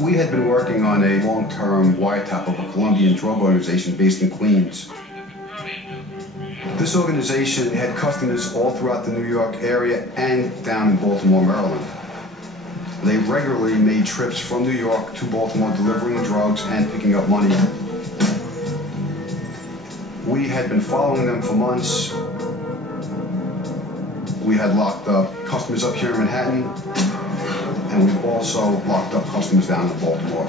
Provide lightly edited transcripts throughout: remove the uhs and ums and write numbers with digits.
We had been working on a long-term wiretap of a Colombian drug organization based in Queens. This organization had customers all throughout the New York area and down in Baltimore, Maryland. They regularly made trips from New York to Baltimore delivering drugs and picking up money. We had been following them for months. We had locked up customers up here in Manhattan, and we've also locked up customers down in Baltimore.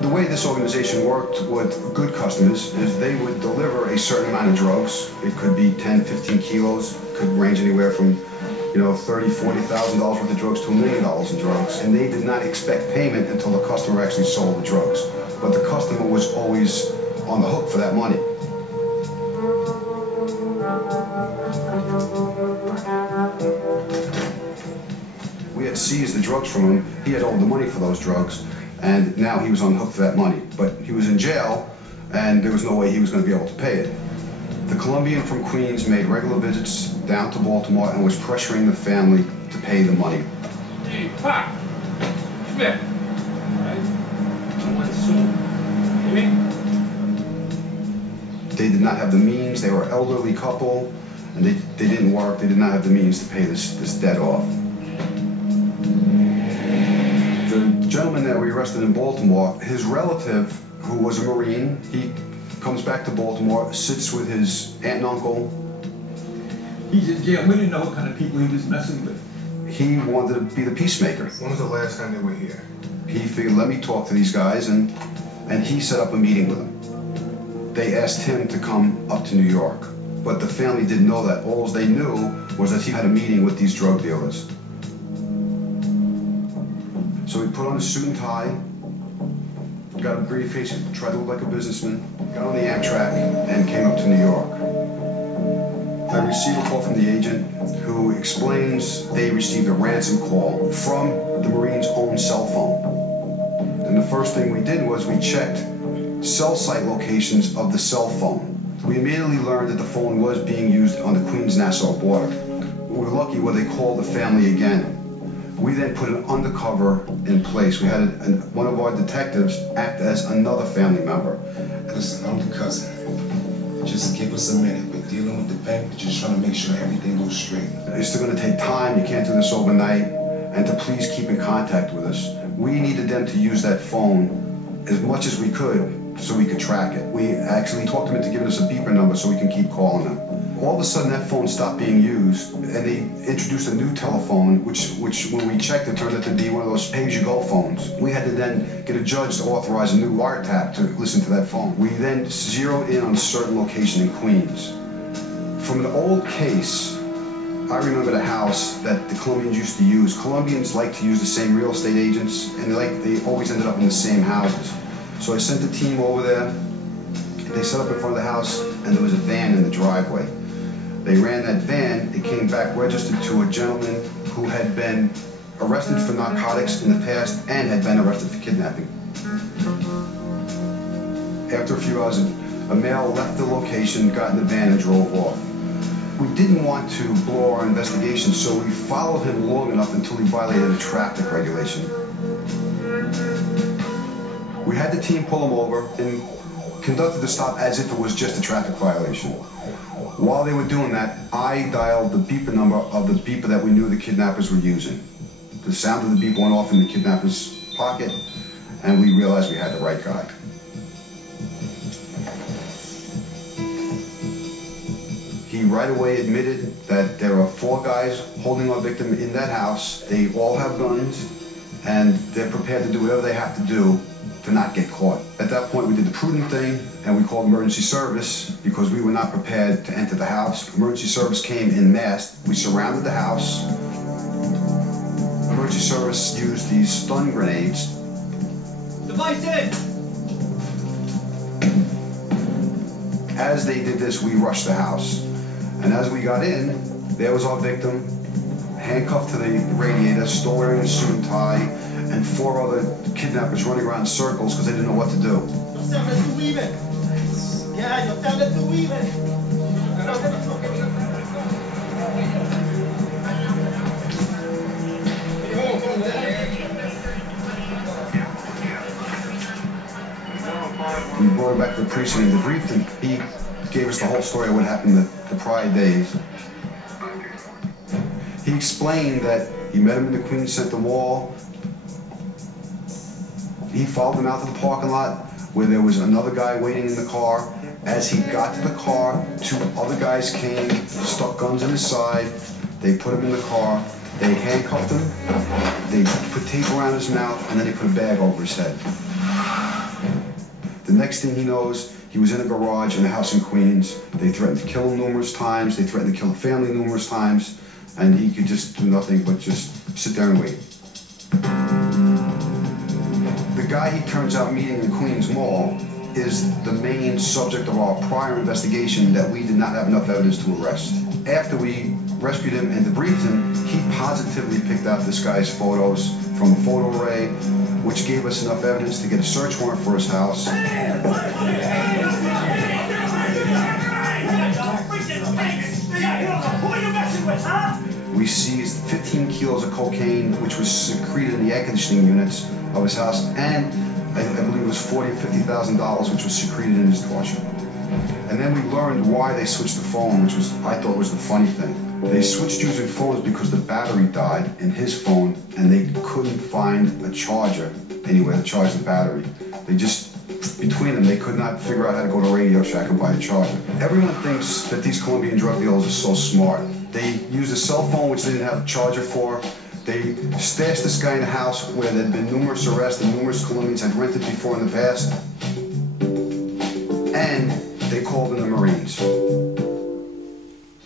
The way this organization worked with good customers is they would deliver a certain amount of drugs. It could be 10, 15 kilos, could range anywhere from $30,000, $40,000 worth of drugs to $1 million in drugs. And they did not expect payment until the customer actually sold the drugs. But the customer was always on the hook for that money. We had seized the drugs from him. He had owed the money for those drugs, and now he was on the hook for that money. But he was in jail, and there was no way he was going to be able to pay it. The Colombian from Queens made regular visits down to Baltimore and was pressuring the family to pay the money. Hey, Pop! Come here. They did not have the means. They were an elderly couple, and they didn't work. They did not have the means to pay this debt off. The gentleman that we arrested in Baltimore, his relative, who was a Marine, he comes back to Baltimore, sits with his aunt and uncle. He's in jail. We didn't know what kind of people he was messing with. He wanted to be the peacemaker. When was the last time they were here? He figured, let me talk to these guys, and he set up a meeting with them. They asked him to come up to New York, but the family didn't know that. All they knew was that he had a meeting with these drug dealers. So he put on a suit and tie, got a briefcase, tried to look like a businessman, got on the Amtrak, and came up to New York. I received a call from the agent who explains they received a ransom call from the Marine's own cell phone. And the first thing we did was we checked cell site locations of the cell phone. We immediately learned that the phone was being used on the Queens-Nassau border. We were lucky when they called the family again. We then put an undercover in place. We had one of our detectives act as another family member. Listen, I'm the cousin. Just give us a minute. We're dealing with the bank. We're just trying to make sure everything goes straight. It's still going to take time. You can't do this overnight. And to please keep in contact with us. We needed them to use that phone as much as we could so we could track it. We actually talked them into giving us a beeper number so we can keep calling them. All of a sudden that phone stopped being used, and they introduced a new telephone, which when we checked, it turned out to be one of those pay-as-you-go phones. We had to then get a judge to authorize a new wiretap to listen to that phone. We then zeroed in on a certain location in Queens. From an old case, I remember the house that the Colombians used to use. Colombians like to use the same real estate agents, and they always ended up in the same houses. So I sent a team over there. They set up in front of the house, and there was a van in the driveway. They ran that van. It came back registered to a gentleman who had been arrested for narcotics in the past and had been arrested for kidnapping. After a few hours, a male left the location, got in the van, and drove off. We didn't want to blow our investigation, so we followed him long enough until he violated a traffic regulation. We had the team pull him over and conducted the stop as if it was just a traffic violation. While they were doing that, I dialed the beeper number of the beeper that we knew the kidnappers were using. The sound of the beep went off in the kidnapper's pocket, and we realized we had the right guy. He right away admitted that there are 4 guys holding our victim in that house. They all have guns, and they're prepared to do whatever they have to do to not get caught. At that point, we did the prudent thing, and we called emergency service because we were not prepared to enter the house. Emergency service came en masse. We surrounded the house. Emergency service used these stun grenades. Device in! As they did this, we rushed the house. And as we got in, there was our victim, handcuffed to the radiator, still wearing a suit and tie, and 4 other kidnappers running around in circles because they didn't know what to do. We brought him back to the precinct and debriefed him. He gave us the whole story of what happened the prior days. He explained that he met him in the Queens Center wall. He followed him out to the parking lot where there was another guy waiting in the car. As he got to the car, two other guys came, stuck guns in his side. They put him in the car. They handcuffed him. They put tape around his mouth, and then they put a bag over his head. The next thing he knows, he was in a garage in a house in Queens. They threatened to kill him numerous times. They threatened to kill the family numerous times. And he could just do nothing but just sit there and wait. The guy he turns out meeting in Queens Mall is the main subject of our prior investigation that we did not have enough evidence to arrest. After we rescued him and debriefed him, he positively picked out this guy's photos from a photo array, which gave us enough evidence to get a search warrant for his house. We seized 15 kilos of cocaine, which was secreted in the air conditioning units of his house, and I believe it was $40,000 or $50,000, which was secreted in his torture. And then we learned why they switched the phone, which was, I thought was the funny thing. They switched using phones because the battery died in his phone, and they couldn't find a charger anywhere to charge the battery. They just, between them, they could not figure out how to go to Radio Shack and buy a charger. Everyone thinks that these Colombian drug dealers are so smart. They used a cell phone, which they didn't have a charger for. They stashed this guy in a house where there had been numerous arrests and numerous Colombians had rented before in the past. And they called in the Marines.